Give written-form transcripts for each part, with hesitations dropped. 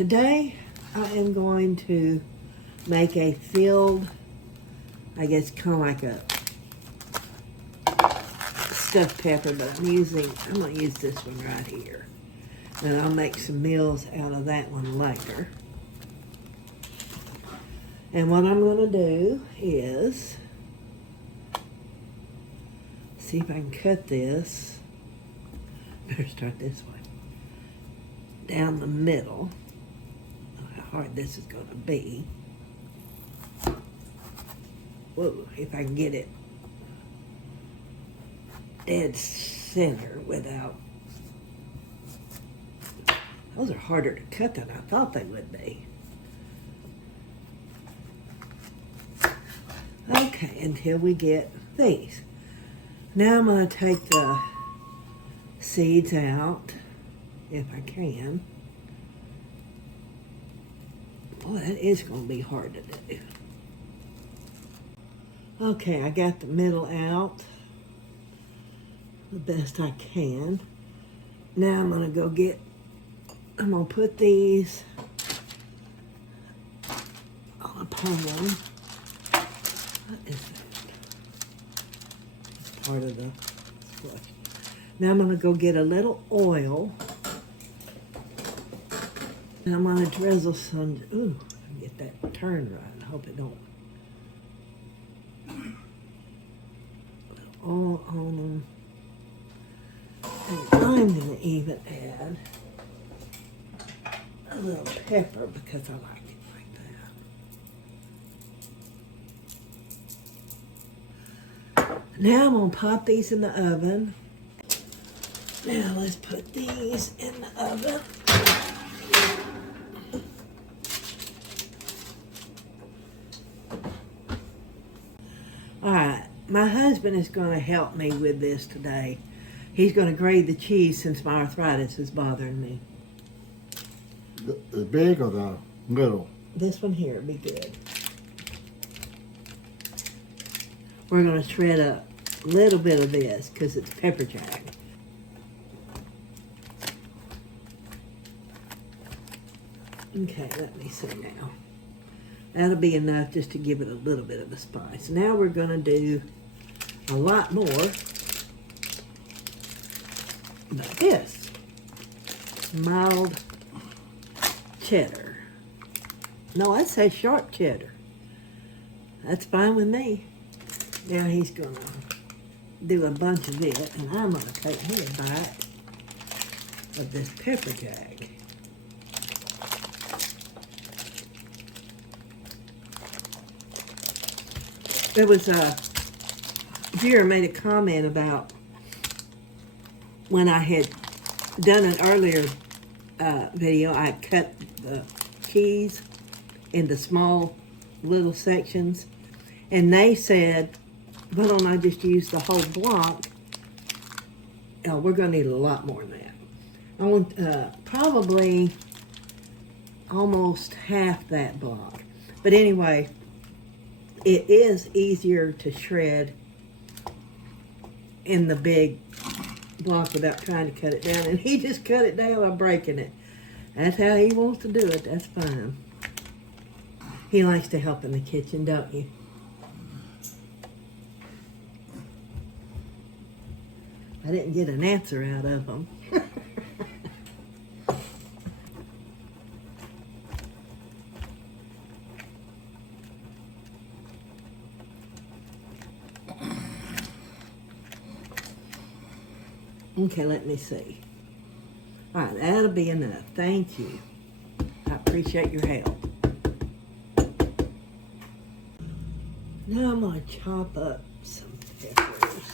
Today I am going to make a filled, I guess kind of like a stuffed pepper, but I'm going to use this one right here. And I'll make some meals out of that one later. And what I'm going to do is, see if I can cut this. Better start this way. Down the middle. How hard this is going to be. Whoa, if I can get it dead center without... Those are harder to cut than I thought they would be. Okay, until we get these. Now I'm going to take the seeds out, if I can. Boy, that is going to be hard to do. Okay, I got the middle out the best I can. Now I'm going to put these on a pan. What is that? It's part of the slush. Now I'm going to go get a little oil. And I'm going to drizzle some, get that turned right. I hope it don't. All on them. And I'm going to even add a little pepper because I like it like that. Now I'm going to pop these in the oven. Now let's put these in the oven. All right, my husband is going to help me with this today. He's going to grate the cheese since my arthritis is bothering me. The big or the little? This one here would be good. We're going to shred a little bit of this because it's pepper jack. Okay, let me see now. That'll be enough just to give it a little bit of a spice. Now we're going to do a lot more like this. Mild cheddar. No, I'd say sharp cheddar. That's fine with me. Now he's going to do a bunch of it, and I'm going to take me a bite of this pepper jack. There was Vera made a comment about when I had done an earlier video, I cut the cheese into small little sections, and they said, why don't I just use the whole block? We're going to need a lot more than that. I want probably almost half that block. But anyway, it is easier to shred in the big block without trying to cut it down. And he just cut it down by breaking it. That's how he wants to do it. That's fine. He likes to help in the kitchen, don't you? I didn't get an answer out of him. Okay, let me see. All right, that'll be enough. Thank you. I appreciate your help. Now I'm going to chop up some peppers.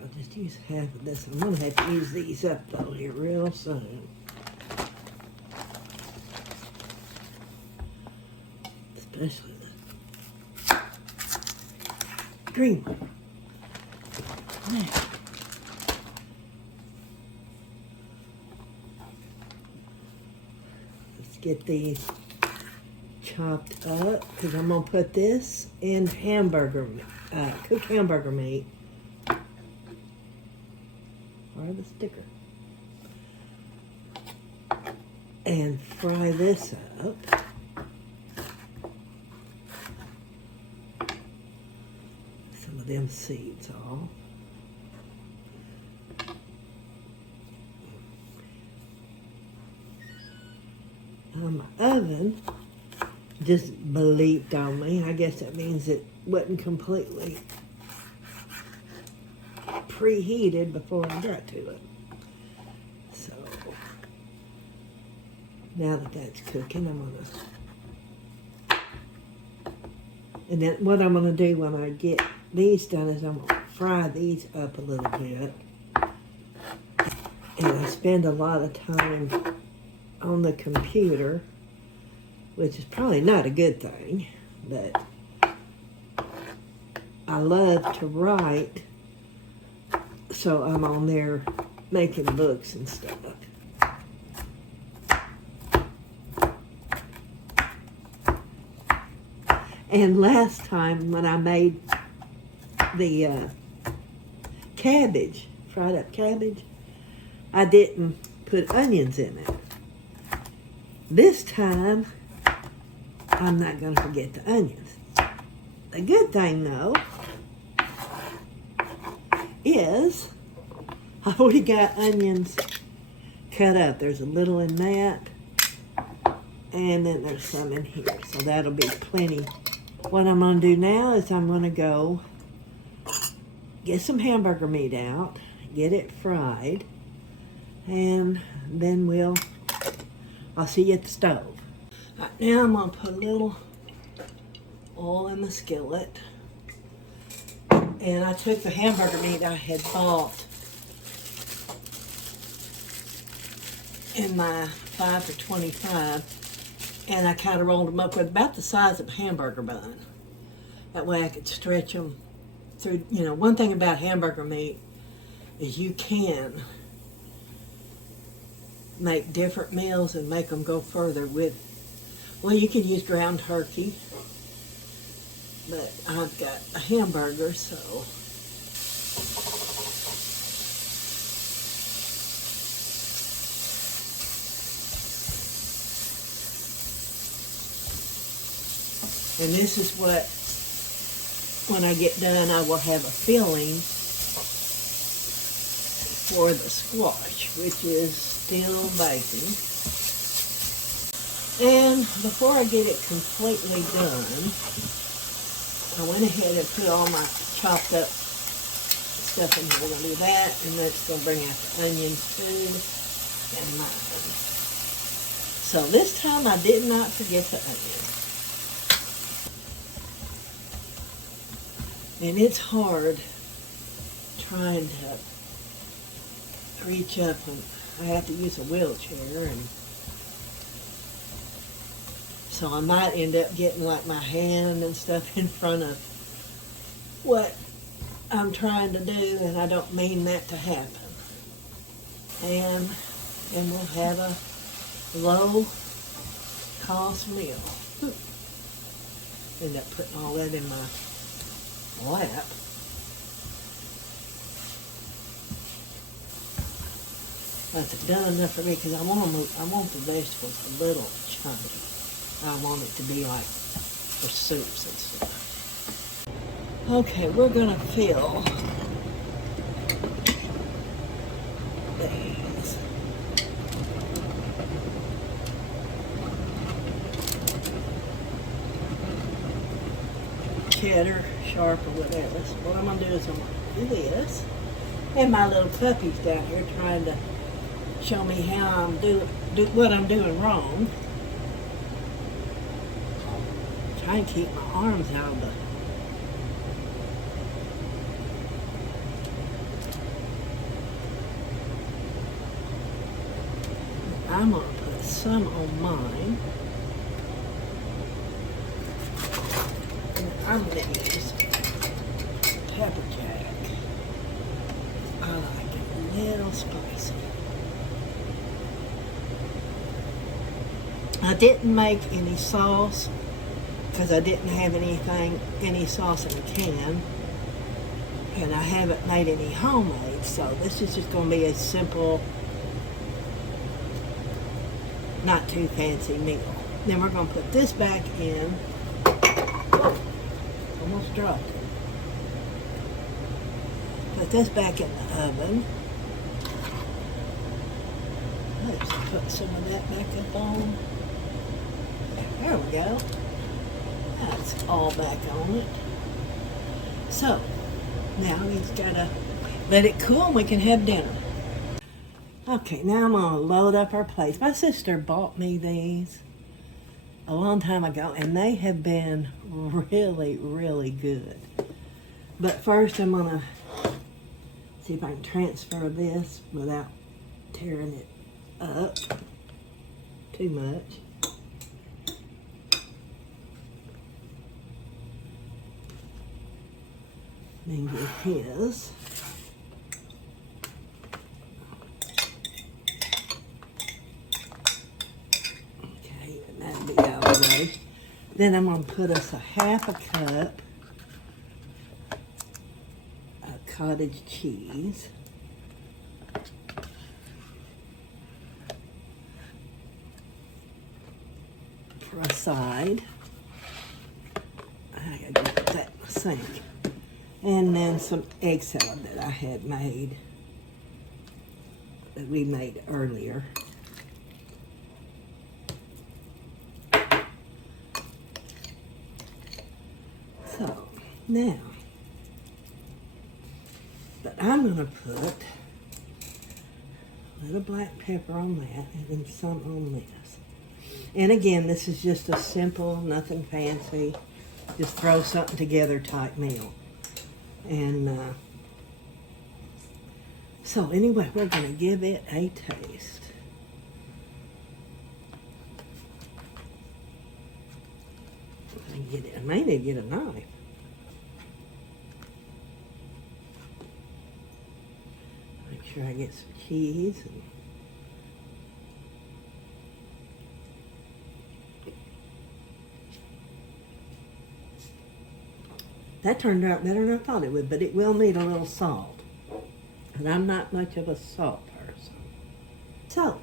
I'll just use half of this. I'm going to have to use these up, though, here real soon. Especially green one. Now, let's get these chopped up because I'm going to put this in hamburger, cooked hamburger meat. fire the sticker. And fry this up. Some of them seeds off. My oven just bleeped on me. I guess that means it wasn't completely preheated before I got to it. So now that that's cooking, and then what I'm gonna do when I get these done is I'm gonna fry these up a little bit. And I spend a lot of time on the computer, which is probably not a good thing, but I love to write, so I'm on there making books and stuff. And last time when I made the cabbage, fried up cabbage, I didn't put onions in it. This time, I'm not going to forget the onions. The good thing, though, is I've already got onions cut up. There's a little in that, and then there's some in here, so that'll be plenty. What I'm going to do now is I'm going to go get some hamburger meat out, get it fried, and then I'll see you at the stove. Right, now I'm going to put a little oil in the skillet. And I took the hamburger meat I had bought in my 5 for $25, and I kind of rolled them up with about the size of a hamburger bun. That way I could stretch them through. You know, one thing about hamburger meat is you can make different meals and make them go further with, well, you can use ground turkey, but I've got a hamburger, so and this is what, when I get done, I will have a filling for the squash, which is still baking. And before I get it completely done, I went ahead and put all my chopped up stuff in here. We're going to do that, and that's going to bring out the onions too, and mine. So this time I did not forget the onions. And it's hard trying to reach up, and I have to use a wheelchair, and so I might end up getting like my hand and stuff in front of what I'm trying to do, and I don't mean that to happen. And we'll have a low cost meal. End up putting all that in my lap. That's done enough for me, because I want the vegetables a little chunky. I want it to be like for soups and stuff. Okay, we're gonna fill these. Cheddar, sharp, or whatever. So what I'm gonna do is I'm gonna do this. And my little puppy's down here trying to show me how I'm what I'm doing wrong. Trying to keep my arms out of the I'm gonna put some on mine. And I'm gonna use pepper jack. I like it a little spicy. I didn't make any sauce because I didn't have any sauce in the can. And I haven't made any homemade, so this is just going to be a simple, not too fancy meal. Then we're going to put this back in. Oh, almost dropped it. Put this back in the oven. Let's put some of that back up on. There we go. That's all back on it. So, now he's got to let it cool and we can have dinner. Okay, now I'm going to load up our plates. My sister bought me these a long time ago, and they have been really, really good. But first I'm going to see if I can transfer this without tearing it up too much. Then get his. Okay, that'll be out of the way. Then I'm going to put us a half a cup of cottage cheese. For a side. I gotta put that in the sink. And then some egg salad that I had made, that we made earlier. So, now, but I'm going to put a little black pepper on that and then some on this. And again, this is just a simple, nothing fancy, just throw something together type meal. And so anyway, we're going to give it a taste. I may need to get a knife. Make sure I get some cheese. And that turned out better than I thought it would, but it will need a little salt. And I'm not much of a salt person. So,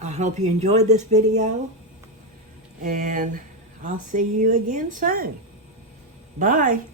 I hope you enjoyed this video, and I'll see you again soon. Bye.